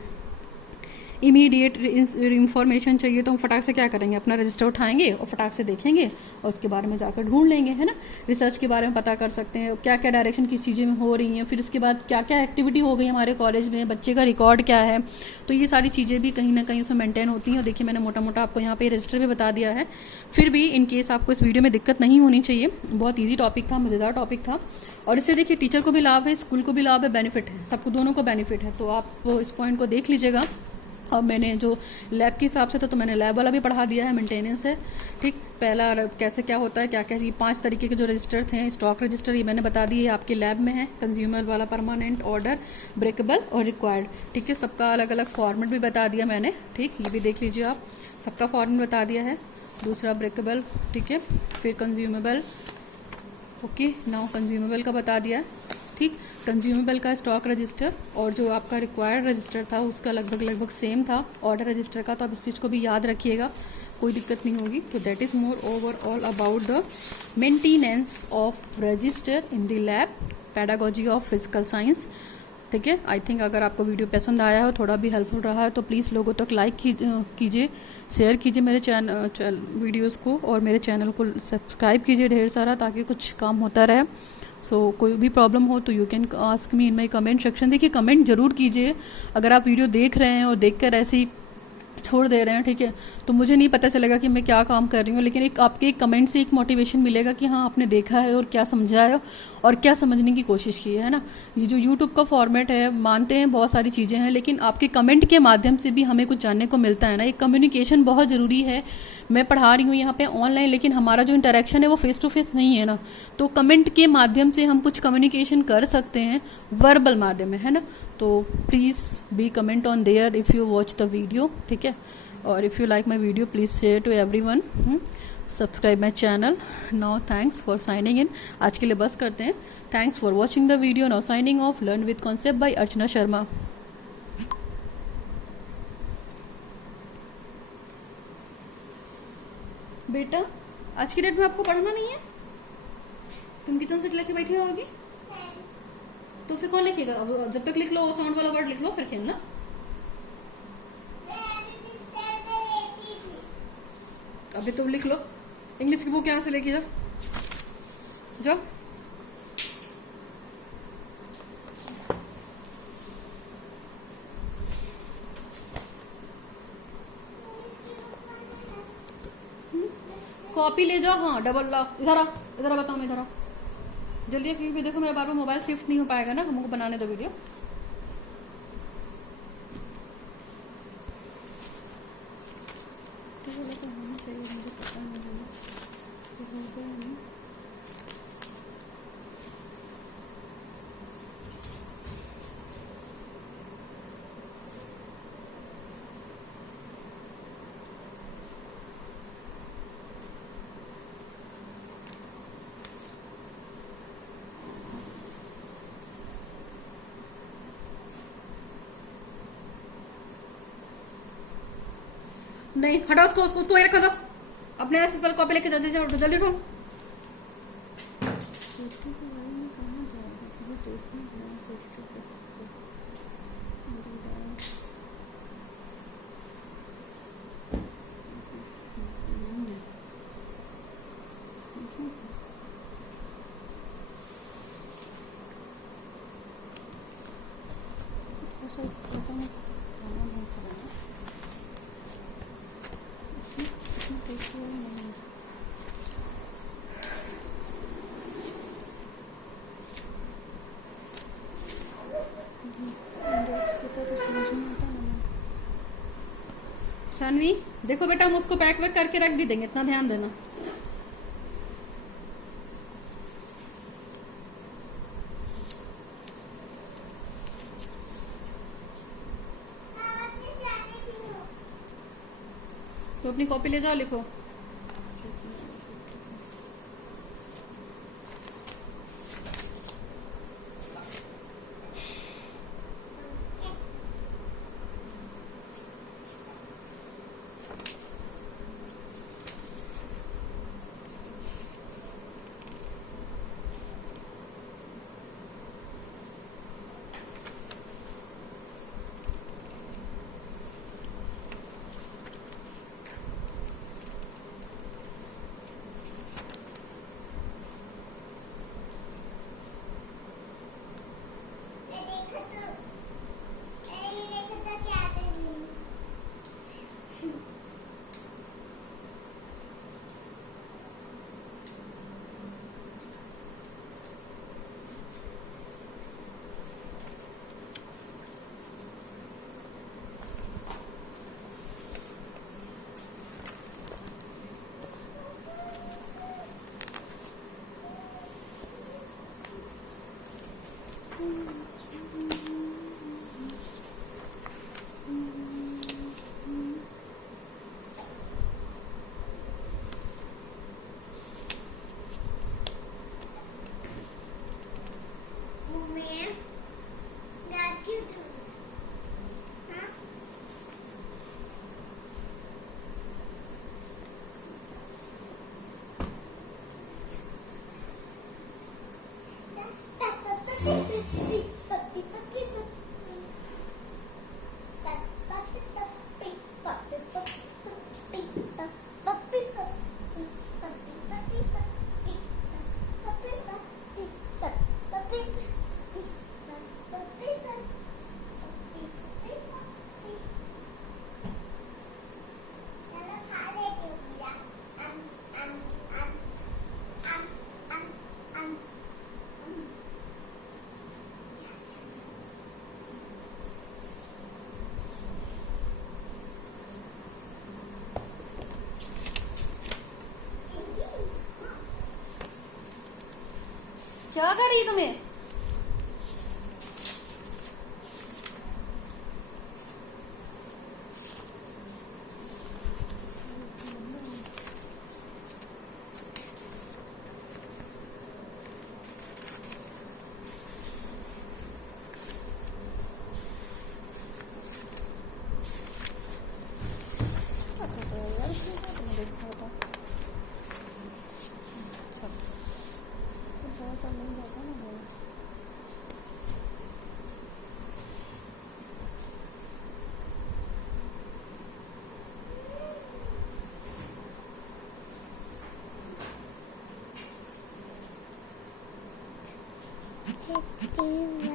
इमीडिएट इंफॉर्मेशन चाहिए तो हम फटाक से क्या करेंगे, अपना रजिस्टर उठाएंगे और फटाक से देखेंगे और उसके बारे में जाकर ढूंढ लेंगे, है ना। रिसर्च के बारे में पता कर सकते हैं क्या क्या डायरेक्शन किस चीज़ें में हो रही हैं, फिर उसके बाद क्या क्या एक्टिविटी हो गई हमारे कॉलेज में, बच्चे का रिकॉर्ड क्या है, तो ये सारी चीज़ें भी कहीं ना कहीं उसमें मेंटेन होती हैं। और देखिए मैंने मोटा मोटा आपको यहाँ पे रजिस्टर भी बता दिया है। फिर भी इन केस आपको इस वीडियो में दिक्कत नहीं होनी चाहिए, बहुत ईजी टॉपिक था, मज़ेदार टॉपिक था। और इससे देखिए टीचर को भी लाभ है, स्कूल को भी लाभ है, बेनिफिट है, सबको दोनों को बेनिफिट है। तो आप इस पॉइंट को देख लीजिएगा। और मैंने जो लैब के हिसाब से था तो मैंने लैब वाला भी पढ़ा दिया है, मेंटेनेंस है, ठीक। पहला कैसे क्या होता है, क्या क्या, ये 5 तरीके के जो रजिस्टर थे, स्टॉक रजिस्टर ये मैंने बता दिए आपके लैब में है, कंज्यूमर वाला, परमानेंट, ऑर्डर, ब्रेकेबल और रिक्वायर्ड, ठीक है। सबका अलग अलग फॉर्मेट भी बता दिया मैंने, ठीक, ये भी देख लीजिए आप, सबका फॉर्मेट बता दिया है। दूसरा ब्रेकेबल, ठीक है, फिर कंज्यूमेबल, ओके, नाउ कंज्यूमेबल का बता दिया है, ठीक। कंज्यूमेबल का स्टॉक रजिस्टर और जो आपका रिक्वायर्ड रजिस्टर था उसका लगभग सेम था ऑर्डर रजिस्टर का, तो आप इस चीज़ को भी याद रखिएगा, कोई दिक्कत नहीं होगी। तो that is more overall about the maintenance of register in the lab, pedagogy of physical science, ठीक है। आई थिंक अगर आपको वीडियो पसंद आया हो, थोड़ा भी हेल्पफुल रहा है तो प्लीज़ लोगों तक लाइक कीजिए, शेयर कीजिए मेरे चैनल वीडियोज़ को, और मेरे चैनल को सब्सक्राइब कीजिए ढेर सारा, ताकि कुछ काम होता रहे। कोई भी प्रॉब्लम हो तो you can ask me in my comment section. देखिए कमेंट जरूर कीजिए, अगर आप वीडियो देख रहे हैं और देखकर ऐसे ही छोड़ दे रहे हैं, ठीक है, तो मुझे नहीं पता चलेगा कि मैं क्या काम कर रही हूँ, लेकिन एक आपके एक कमेंट से एक मोटिवेशन मिलेगा कि हाँ आपने देखा है और क्या समझा है और क्या समझने की कोशिश की है ना। ये जो यूट्यूब का फॉर्मेट है, मानते हैं बहुत सारी चीज़ें हैं, लेकिन आपके कमेंट के माध्यम से भी हमें कुछ जानने को मिलता है ना। एक कम्युनिकेशन बहुत ज़रूरी है। मैं पढ़ा रही हूँ यहाँ पे ऑनलाइन, लेकिन हमारा जो इंटरेक्शन है वो फेस टू फेस नहीं है ना, तो कमेंट के माध्यम से हम कुछ कम्युनिकेशन कर सकते हैं, वर्बल माध्यम में, है ना। तो please be comment on there if you watch the video, ठीक है। और if you like my video please share to everyone, subscribe my channel. Now thanks for signing in, आज के लिए बस करते हैं। Thanks for watching the video. Now signing off, learn with concept by Archana Sharma. बेटा आज की डेट में आपको पढ़ना नहीं है, तुम किचन से लेके बैठी होगी, तो फिर कौन लिखेगा? अब जब तक लिख लो साउंड वाला वर्ड लिख लो, फिर खेलना। अभी तुम लिख लो, इंग्लिश की बुक यहाँ से लेके जाओ, जाओ। कॉपी ले जाओ, हाँ डबल लॉक, इधर आओ, इधर आओ, बताओ, इधर आओ जल्दी, क्योंकि देखो मेरा बार बार मोबाइल शिफ्ट नहीं हो पाएगा ना, हमको बनाने दो वीडियो। नहीं हटाओ उसको वहीं रखा दो, अपने ऐसे पहले कॉपी लेके जल्दी जल्दी उठो। शानवी देखो बेटा, हम उसको पैक वैक करके रख भी देंगे, इतना ध्यान देना। तो अपनी कॉपी ले जाओ, लिखो। क्या कर रही तुम्हें? Happy